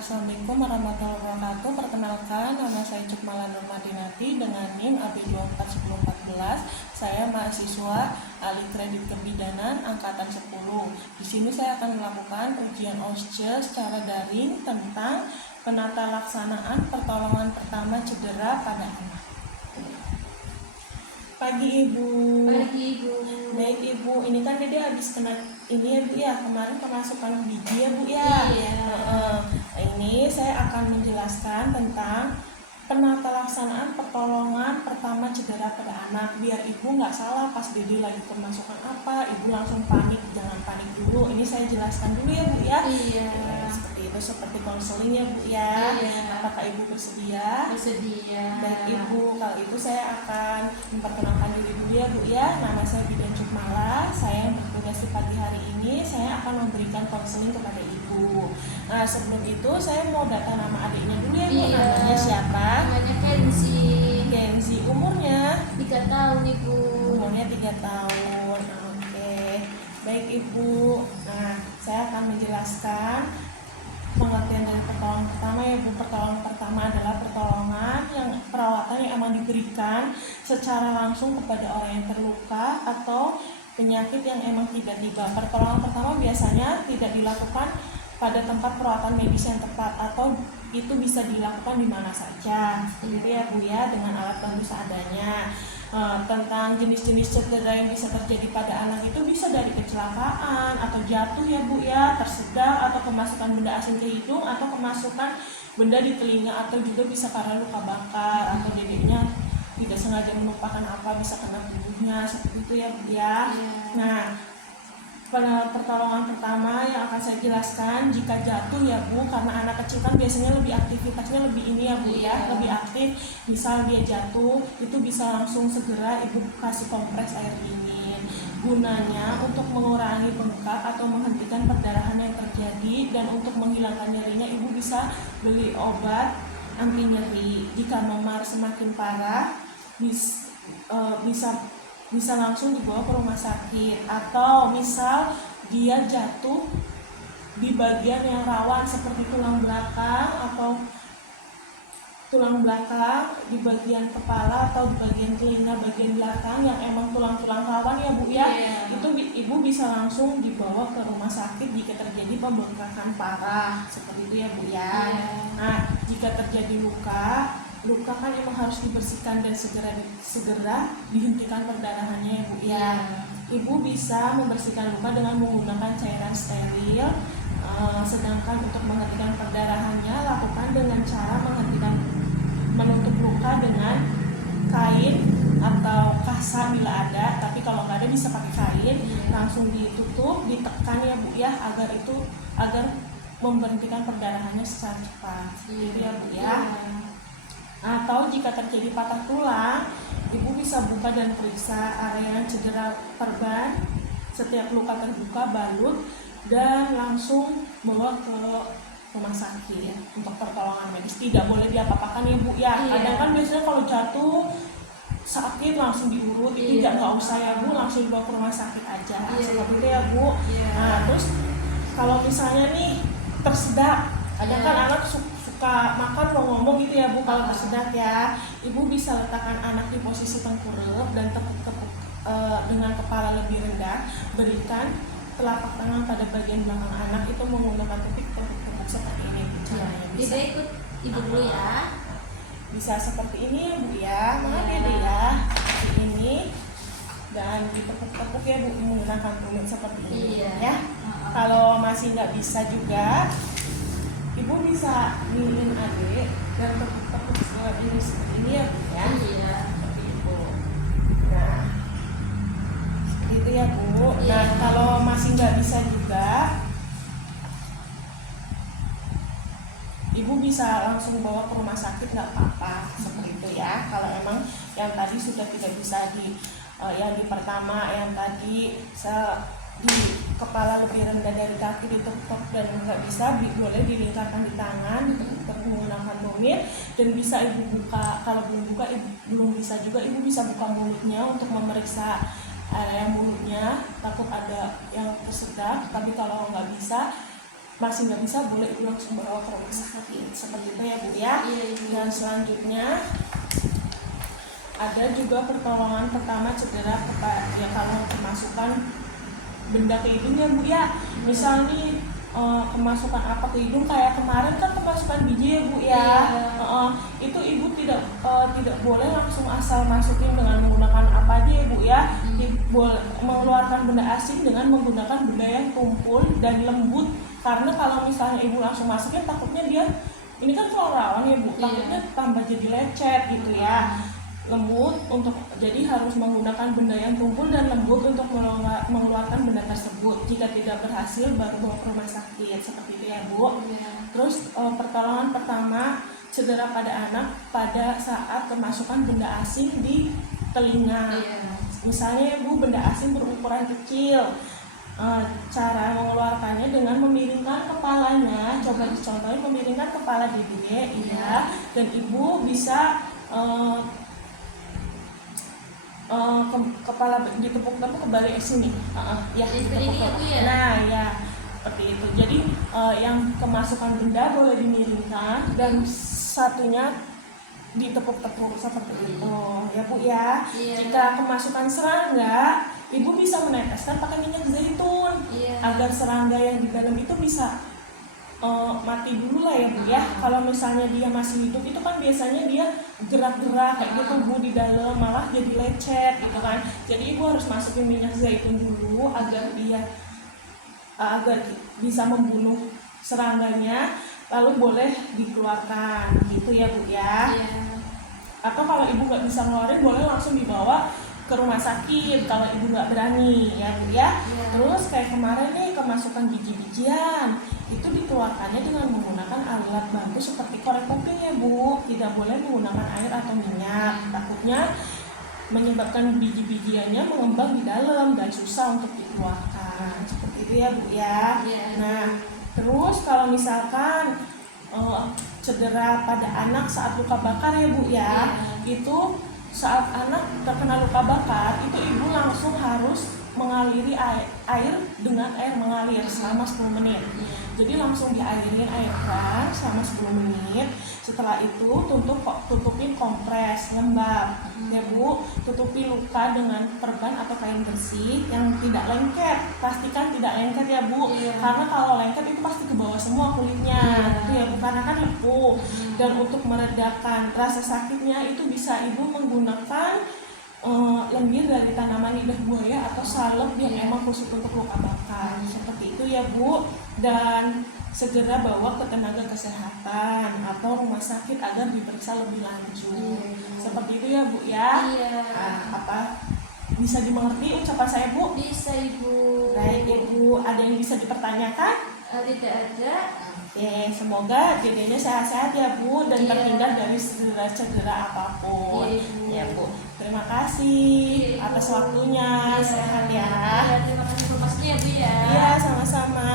Assalamualaikum warahmatullahi wabarakatuh. Perkenalkan, nama saya Cukmala Nurmadinati dengan NIM AB241014. Saya mahasiswa ahli kredit kebidanan angkatan 10. Di sini saya akan melakukan ujian OSCE secara daring tentang penata laksanaan pertolongan pertama cedera pada anak. Pagi Ibu. Pagi Ibu. Baik Ibu, ini kan Dede habis kena ini ya Bu ya, kemarin kemasukan biji ya Bu ya. Iya. Ini saya akan menjelaskan tentang penata laksanaan pertolongan pertama cedera pada anak. Biar Ibu nggak salah pas Dede lagi kemasukan apa, Ibu langsung panik, jangan panik dulu. Ini saya jelaskan dulu ya Bu ya. Iya. Seperti itu, seperti konseling ya Bu ya. Iya. Apakah Ibu bersedia? Bersedia. Baik Ibu, kalau itu saya akan memperkenalkan diri dulu ya Bu ya. Nama saya Bidan Cukmala, saya yang bertugas di pagi hari ini. Saya akan memberikan konseling kepada Ibu. Nah sebelum itu saya mau data nama adiknya dulu ya Bu. Iya. Namanya siapa? Namanya Kenzi. Umurnya? 3 tahun Ibu. Umurnya 3 tahun. Oke. Baik Ibu. Nah saya akan menjelaskan pengertian dari pertolongan pertama ya Bu. Pertolongan pertama adalah pertolongan yang perawatan yang emang diberikan secara langsung kepada orang yang terluka atau penyakit yang emang tidak tiba. Pertolongan pertama biasanya tidak dilakukan pada tempat perawatan medis yang tepat atau itu bisa dilakukan di mana saja. Jadi ya Bu ya, dengan alat bantu seadanya. Tentang jenis-jenis cedera yang bisa terjadi pada anak itu bisa dari kecelakaan atau jatuh ya Bu ya, tersedak atau kemasukan benda asing ke hidung atau kemasukan benda di telinga atau juga bisa karena luka bakar atau dedeknya tidak sengaja melupakan apa, bisa kena tubuhnya seperti itu ya Bu ya. Nah pertolongan pertama yang akan saya jelaskan jika jatuh ya Bu, karena anak kecil kan biasanya lebih aktivitasnya lebih ini ya Bu ya, lebih aktif. Misal dia jatuh, itu bisa langsung segera Ibu kasih kompres air dingin. Gunanya untuk mengurangi bengkak atau menghentikan perdarahan yang terjadi, dan untuk menghilangkan nyerinya Ibu bisa beli obat anti nyeri. Jika memar semakin parah, bisa langsung dibawa ke rumah sakit, atau misal dia jatuh di bagian yang rawan seperti tulang belakang di bagian kepala atau di bagian telinga bagian belakang yang emang tulang-tulang rawan ya Bu ya. Itu Ibu bisa langsung dibawa ke rumah sakit jika terjadi pembengkakan parah seperti itu ya Bu ya. Nah jika terjadi luka kan emang harus dibersihkan dan segera dihentikan perdarahannya ya Bu ya. Ibu bisa membersihkan luka dengan menggunakan cairan steril. Sedangkan untuk menghentikan perdarahannya lakukan dengan cara menutup luka dengan kain atau kasa bila ada, tapi kalau nggak ada bisa pakai kain. Langsung ditutup, ditekan ya Bu ya, agar memberhentikan perdarahannya secara cepat. Gitu ya Bu ya. Atau jika terjadi patah tulang, Ibu bisa buka dan periksa area cedera perban. Setiap luka terbuka, balut dan langsung bawa ke rumah sakit ya, untuk pertolongan medis. Tidak boleh diapa-apakan ya Bu ya. Kadang kan biasanya kalau jatuh sakit langsung diurut, itu nggak usah ya Bu, langsung dibawa ke rumah sakit aja. Seperti itu ya Bu. Nah terus kalau misalnya nih tersedak, kadang kan anak suka makan mau ngomong gitu ya Bu. Kalau tersedak ya, Ibu bisa letakkan anak di posisi tengkurap dan tepuk-tepuk dengan kepala lebih rendah. Berikan telapak tangan pada bagian belakang anak itu menggunakan tepuk-tepuk seperti ini. Bisa ikut Ibu dulu ya. Bisa seperti ini ya Bu ya. Maaf ya Dek ya, seperti ini, dan ditepuk-tepuk ya Bu menggunakan tumit seperti ini ya. Kalau masih nggak bisa juga, Ibu bisa nilin adik dan tepuk-tepuk ini seperti ini ya Bu ya. Seperti itu. Nah seperti itu ya Bu. Nah kalau masih nggak bisa juga, Ibu bisa langsung bawa ke rumah sakit, nggak apa-apa seperti itu ya. Kalau emang yang tadi sudah tidak bisa yang di pertama, yang tadi di kepala lebih rendah dari kaki ditepuk dan nggak bisa, boleh dilingkarkan di tangan, ditepuk menggunakan tumit, dan bisa Ibu buka. Kalau belum bisa juga, Ibu bisa buka mulutnya untuk memeriksa area mulutnya, takut ada yang tersedak. Tapi kalau nggak bisa, masih nggak bisa, boleh ibu langsung bawa ke rumah sakit. Seperti itu ya bu ya. Iya, Ibu. Dan selanjutnya ada juga pertolongan pertama cedera ya kalau kemasukan benda ke hidung ya bu ya. Misal nih kemasukan apa ke hidung, kayak kemarin kan kemasukan biji ya bu ya. Itu ibu tidak boleh langsung asal masukin dengan menggunakan apa aja ya bu ya. Mengeluarkan benda asing dengan menggunakan benda yang tumpul dan lembut, karena kalau misalnya ibu langsung masukin takutnya dia ini kan kalau rawan ya bu, takutnya tambah jadi lecet gitu ya. Lembut jadi harus menggunakan benda yang tumpul dan lembut untuk mengeluarkan benda tersebut. Jika tidak berhasil baru bawa ke rumah sakit, seperti itu ya bu. Terus pertolongan pertama cedera pada anak pada saat kemasukan benda asing di telinga. Misalnya bu, benda asing berukuran kecil, cara mengeluarkannya dengan memiringkan kepalanya. Coba dicontohin, memiringkan kepala dede ya, dan ibu bisa kepala ditepuk-tepuk kembali ke sini, ya ditepuk-tepuk. Nah ya seperti itu. Jadi yang kemasukan benda boleh dimiringkan dan satunya ditepuk-tepuk seperti itu ya bu ya. Jika kemasukan serangga, ibu bisa meneteskan pakai minyak zaitun agar serangga yang di dalam itu bisa mati dulu lah ya bu ya. Kalau misalnya dia masih hidup itu kan biasanya dia gerak-gerak kayak gitu bu di dalam, malah jadi lecet gitu kan. Jadi ibu harus masukin minyak zaitun dulu agar bisa membunuh serangganya, lalu boleh dikeluarkan gitu ya bu ya. Atau kalau ibu nggak bisa ngeluarin, boleh langsung dibawa ke rumah sakit kalau ibu nggak berani ya bu ya. Terus kayak kemarin nih kemasukan biji-bijian, itu dikeluarkannya dengan menggunakan alat bantu seperti korek kuping ya bu. Tidak boleh menggunakan air atau minyak, takutnya menyebabkan biji-bijiannya mengembang di dalam dan susah untuk dikeluarkan. Seperti itu ya bu ya. Nah terus kalau misalkan cedera pada anak saat luka bakar ya bu ya, itu saat anak terkena luka bakar itu ibu langsung harus mengaliri air dengan air mengalir selama 10 menit. Jadi langsung dialirin air keran selama 10 menit. Setelah itu tutupin kompres lembab ya bu. Tutupi luka dengan perban atau kain bersih yang tidak lengket. Pastikan tidak lengket ya bu, karena kalau lengket itu pasti ke bawah semua kulitnya gitu ya bu, karena kan lepuh. Dan untuk meredakan rasa sakitnya itu bisa ibu menggunakan lendir dari tanaman lidah buaya atau salep yang emang khusus untuk luka bakar. Seperti itu ya bu. Dan segera bawa ke tenaga kesehatan atau rumah sakit agar diperiksa lebih lanjut. Seperti itu ya bu ya. Apa bisa dimengerti ucapan saya bu? Bisa ibu. Baik ibu, ada yang bisa dipertanyakan? Tidak ada. Oke, semoga dedenya sehat-sehat ya bu, dan terhindar dari cedera apapun. Ya bu, terima kasih atas waktunya. Sehat ya. Terima kasih informasinya ya bu ya. Iya, sama-sama.